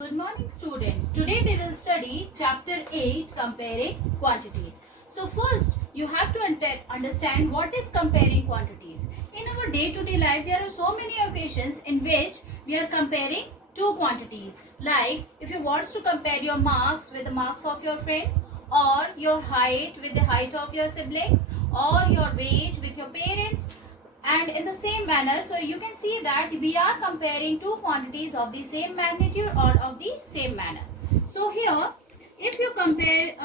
Good morning students. Today we will study chapter 8 comparing quantities. So first you have to understand what is comparing quantities. In our day-to-day life there are so many occasions in which we are comparing two quantities. Like if you want to compare your marks with the marks of your friend, or your height with the height of your siblings, or your weight with your parents, and in the same manner, so you can see that we are comparing two quantities of the same magnitude or of the same manner. So here if you compare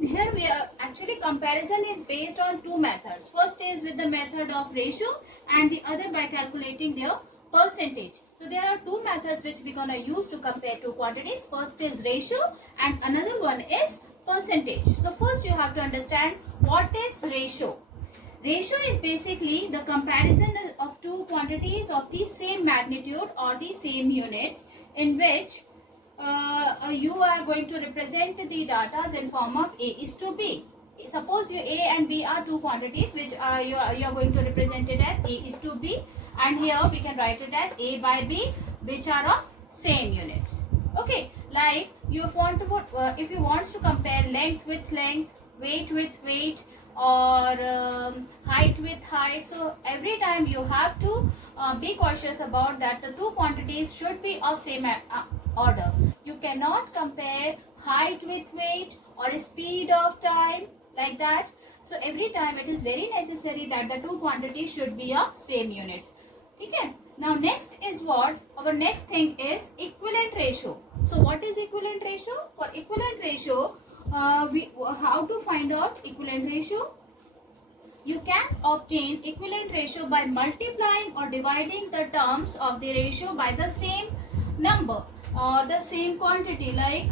here we are actually comparison is based on two methods. First is with the method of ratio and the other by calculating their percentage. So there are two methods which we're gonna use to compare two quantities. First is ratio and another one is percentage. So first you have to understand what is ratio. Ratio is basically the comparison of two quantities of the same magnitude or the same units, in which you are going to represent the data in form of A is to B. Suppose A and B are two quantities which you are going to represent it as A is to B, and here we can write it as A by B, which are of same units. Okay, like you want to put, if you want to compare length with length, weight with weight, or height with height, so every time you have to be cautious about that the two quantities should be of same order. You cannot compare height with weight or speed of time like that. So every time it is very necessary that the two quantities should be of same units. Okay. Now next is what? Our next thing is equivalent ratio. So what is equivalent ratio? For equivalent ratio, how to find out equivalent ratio? You can obtain equivalent ratio by multiplying or dividing the terms of the ratio by the same number or the same quantity. Like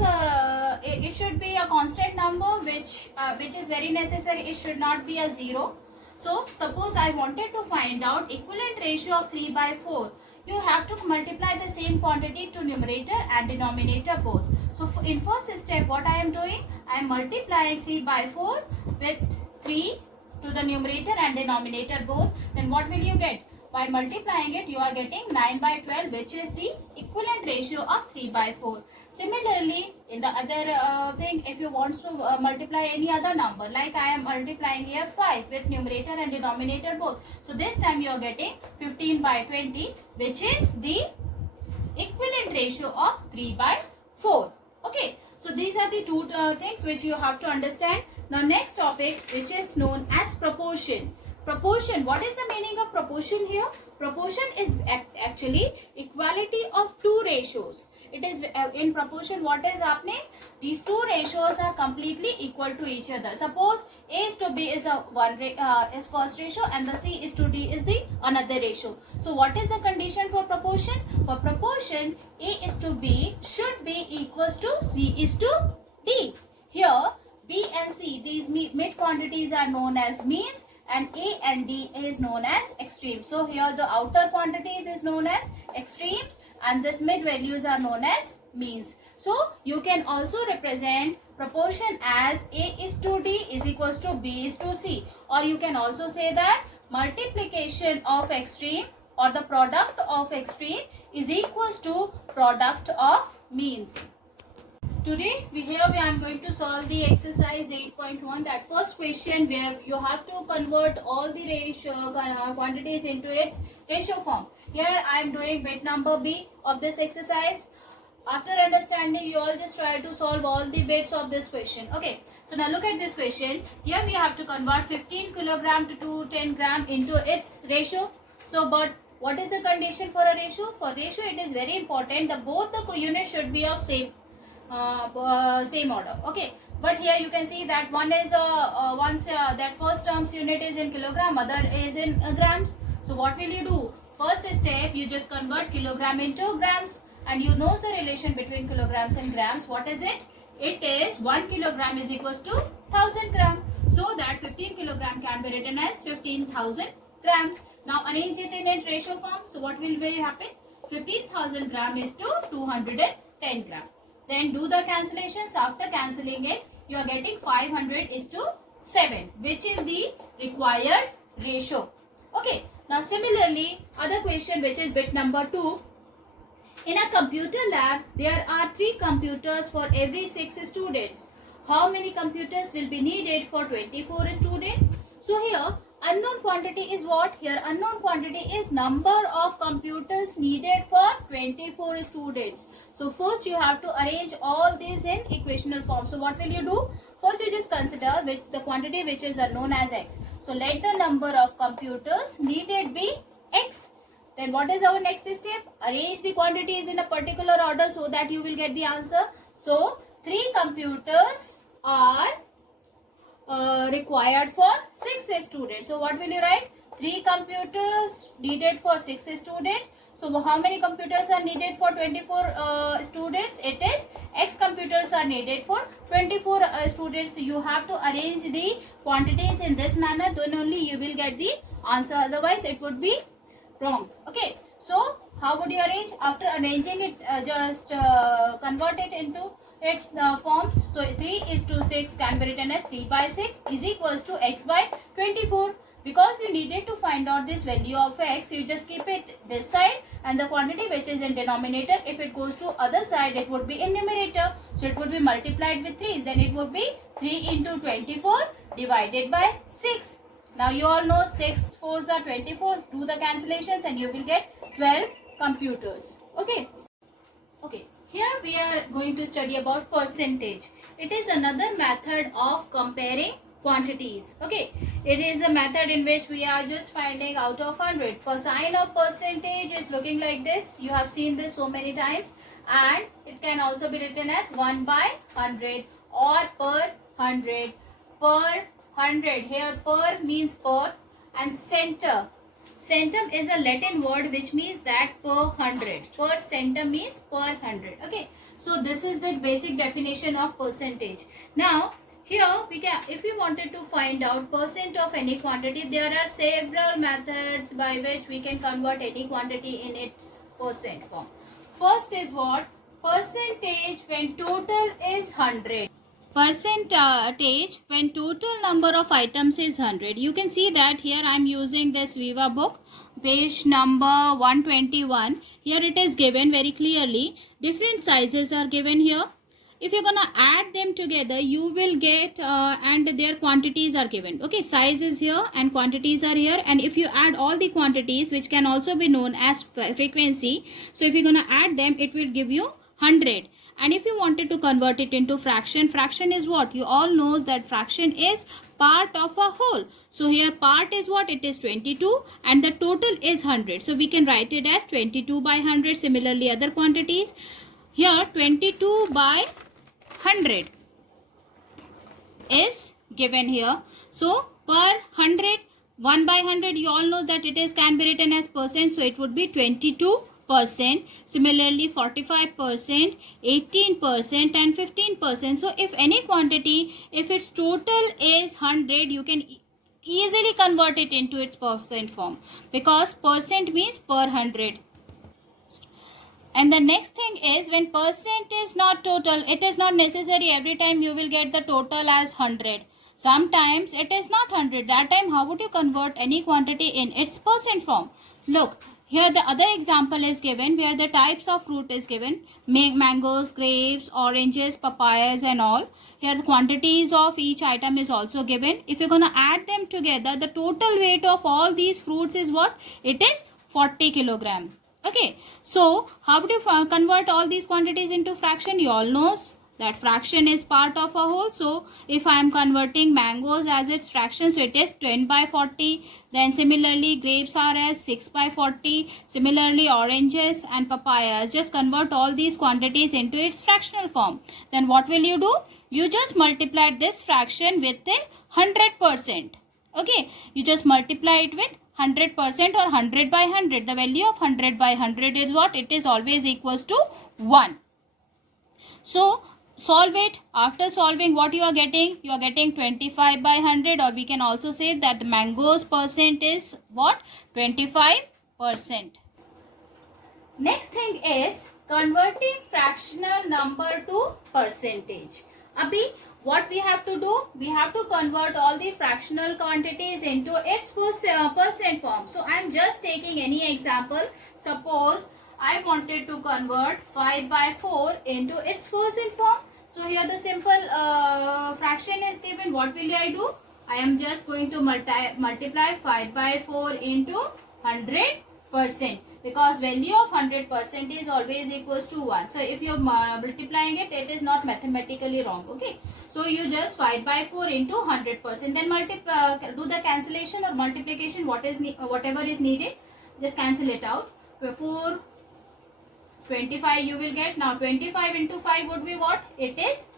it should be a constant number, which is very necessary. It should not be a zero. So suppose I wanted to find out equivalent ratio of 3 by 4. You have to multiply the same quantity to numerator and denominator both. So in first step what I am doing, I am multiplying 3 by 4 with 3 to the numerator and denominator both. Then what will you get? By multiplying it, you are getting 9 by 12, which is the equivalent ratio of 3 by 4. Similarly, in the other thing, if you want to multiply any other number, like I am multiplying here 5 with numerator and denominator both. So this time you are getting 15 by 20, which is the equivalent ratio of 3 by 4. Okay. So these are the two things which you have to understand. Now next topic, which is known as proportion. Proportion. What is the meaning of proportion here? Proportion is actually equality of two ratios. It is in proportion what is happening? These two ratios are completely equal to each other. Suppose A is to B is is first ratio and the C is to D is the another ratio. So what is the condition for proportion? For proportion, A is to B should be equals to C is to D. Here B and C, these mid quantities are known as means, and A and D is known as extremes. So here the outer quantities is known as extremes and this mid values are known as means. So you can also represent proportion as A is to D is equals to B is to C, or you can also say that multiplication of extreme or the product of extreme is equals to product of means. Today we are going to solve the exercise 8.1, that first question where you have to convert all the ratio quantities into its ratio form. Here I am doing bit number B of this exercise. After understanding, you all just try to solve all the bits of this question. Okay, so now look at this question. Here we have to convert 15 kilogram to 210 gram into its ratio. So but what is the condition for a ratio? For ratio it is very important that both the units should be of same order. Okay, but here you can see that one is that first term's unit is in kilogram, other is in grams. So what will you do? First step, you just convert kilogram into grams, and you know the relation between kilograms and grams. What is it? It is 1 kilogram is equals to 1000 gram. So that 15 kilogram can be written as 15,000 grams. Now arrange it in its ratio form. So what will be happen? 15,000 gram is to 210 gram. Then do the cancellations. After cancelling it, you are getting 500 is to 7, which is the required ratio. Okay. Now similarly, other question which is bit number 2. In a computer lab, there are 3 computers for every 6 students. How many computers will be needed for 24 students? So here, unknown quantity is what? Here, unknown quantity is number of computers needed for 24 students. So first you have to arrange all these in equational form. So what will you do? First you just consider the quantity which is unknown as x. So let the number of computers needed be x. Then what is our next step? Arrange the quantities in a particular order so that you will get the answer. So 3 computers are required for 6 students. So what will you write? 3 computers needed for 6 students. So how many computers are needed for 24 students? It is x computers are needed for 24 students. So you have to arrange the quantities in this manner, then only you will get the answer. Otherwise it would be wrong. Okay, so how would you arrange? After arranging it, just convert it into its forms. So 3:6 can be written as 3 by 6 is equals to x by 24. Because you needed to find out this value of x, you just keep it this side, and the quantity which is in denominator, if it goes to other side, it would be in numerator. So it would be multiplied with 3. Then it would be 3 into 24 divided by 6. Now you all know 6 4s are 24. Do the cancellations and you will get 12 computers. Okay. Okay. Here we are going to study about percentage. It is another method of comparing quantities. Okay. It is a method in which we are just finding out of 100. Per sign of percentage is looking like this. You have seen this so many times. And it can also be written as 1 by 100 or per 100. Per 100. Here per means per, and centum is a Latin word which means that per 100. Per centum means per 100. Okay, so this is the basic definition of percentage. Now here we can, if we wanted to find out percent of any quantity, there are several methods by which we can convert any quantity in its percent form. First is what? Percentage when total is 100. Percentage when total number of items is 100. You can see that here I am using this Viva book, page number 121. Here it is given very clearly. Different sizes are given here. If you're gonna add them together, you will get and their quantities are given. Okay, size is here and quantities are here. And if you add all the quantities, which can also be known as frequency, so if you're gonna add them, it will give you 100. And if you wanted to convert it into fraction, fraction is what? You all knows that fraction is part of a whole. So here part is what? It is 22 and the total is 100. So we can write it as 22 by 100. Similarly, other quantities. Here 22 by 100 is given here. So per 100, 1 by 100, you all know that it is can be written as percent. So it would be 22%. Similarly 45%, 18% and 15%. So if any quantity, if its total is 100, you can easily convert it into its percent form, because percent means per 100. And the next thing is, when percent is not total, it is not necessary every time you will get the total as 100. Sometimes it is not 100. That time how would you convert any quantity in its percent form? Look, here the other example is given where the types of fruit is given. Mangoes, grapes, oranges, papayas and all. Here the quantities of each item is also given. If you're going to add them together, the total weight of all these fruits is what? It is 40 kilogram. Okay, so how do you convert all these quantities into fraction? You all knows that fraction is part of a whole. So if I am converting mangoes as its fraction, so it is 10 by 40. Then similarly grapes are as 6 by 40. Similarly oranges and papayas. Just convert all these quantities into its fractional form. Then what will you do? You just multiply this fraction with a 100%. Okay, you just multiply it with 100% or 100 by 100. The value of 100 by 100 is what? It is always equals to 1. So solve it. After solving, what you are getting? You are getting 25 by 100, or we can also say that the mangoes percent is what? 25%. Next thing is converting fractional number to percentage. Abhi, what we have to do? We have to convert all the fractional quantities into its percent form. So I am just taking any example. Suppose I wanted to convert 5 by 4 into its percent form. So here the simple fraction is given. What will I do? I am just going to multiply 5 by 4 into 100%, because value of 100% is always equals to 1. So if you are multiplying it, it is not mathematically wrong. Okay. So you just 5 by 4 into 100%. Then do the cancellation or multiplication, whatever is needed. Just cancel it out. 4, 25 you will get. Now 25 into 5 would be what? It is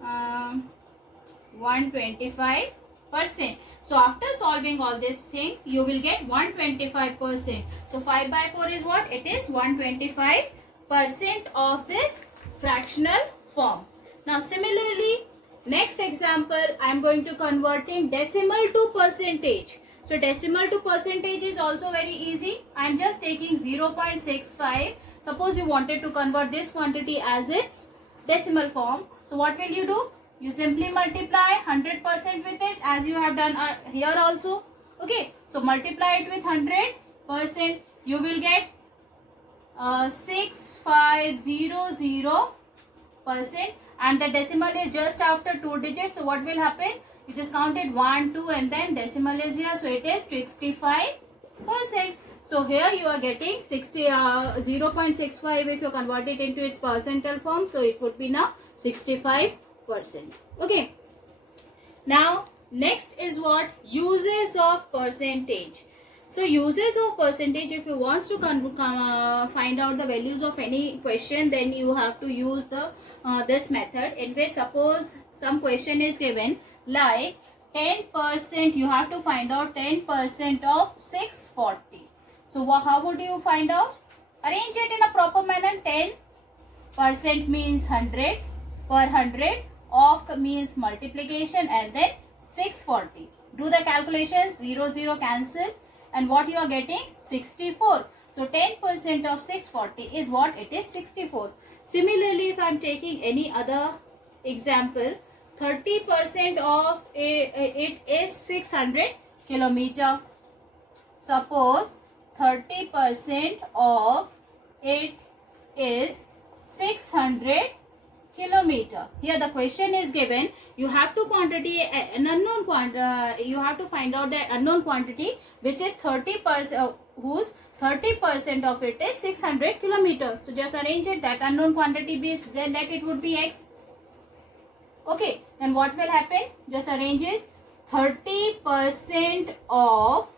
125%. So after solving all this thing, you will get 125%. So 5 by 4 is what? It is 125% of this fractional form. Now similarly, next example, I am going to converting decimal to percentage. So decimal to percentage is also very easy. I am just taking 0.65. Suppose you wanted to convert this quantity as its decimal form. So what will you do? You simply multiply 100% with it, as you have done here also. Okay. So multiply it with 100%. You will get 6500%, and the decimal is just after 2 digits. So what will happen? You just count it 1, 2, and then decimal is here. So it is 65%. So here you are getting 0.65. If you convert it into its percentile form, so it would be now 65%. Okay. Now next is what? Uses of percentage. So uses of percentage, if you want to find out the values of any question, then you have to use the this method, in which suppose some question is given like 10%, you have to find out 10% of 640. So how would you find out? Arrange it in a proper manner. 10% means 100, per 100 of means multiplication, and then 640. Do the calculations, 0, 0 cancel, and what you are getting? 64. So 10% of 640 is what? It is 64. Similarly, if I am taking any other example, 30% of it is 600 kilometer. Suppose 30% of it is 600 kilometer. Here the question is given. You have to an unknown you have to find out the unknown quantity, which is 30%, whose 30% of it is 600 kilometer. So just arrange it. That unknown quantity then let it would be x. Okay. Then what will happen? Just arrange it. 30% of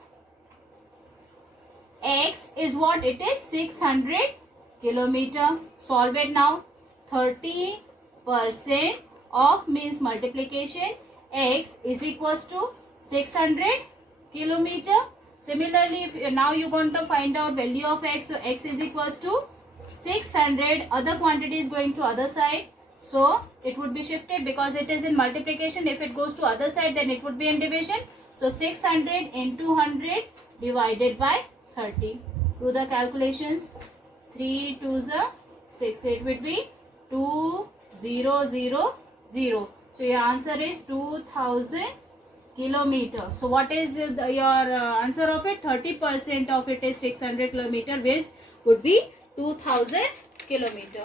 x is what? It is 600 kilometer. Solve it now. 30% of means multiplication, x is equals to 600 kilometer. Similarly, if now you are going to find out value of x, so x is equals to 600. Other quantity is going to other side, so it would be shifted because it is in multiplication. If it goes to other side, then it would be in division. So 600 into 100 divided by 30. Do the calculations. 3 2s are 6. It would be 2000. So your answer is 2000 kilometer. So what is your answer of it? 30% of it is 600 kilometer, which would be 2000 kilometer.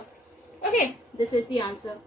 Okay, this is the answer.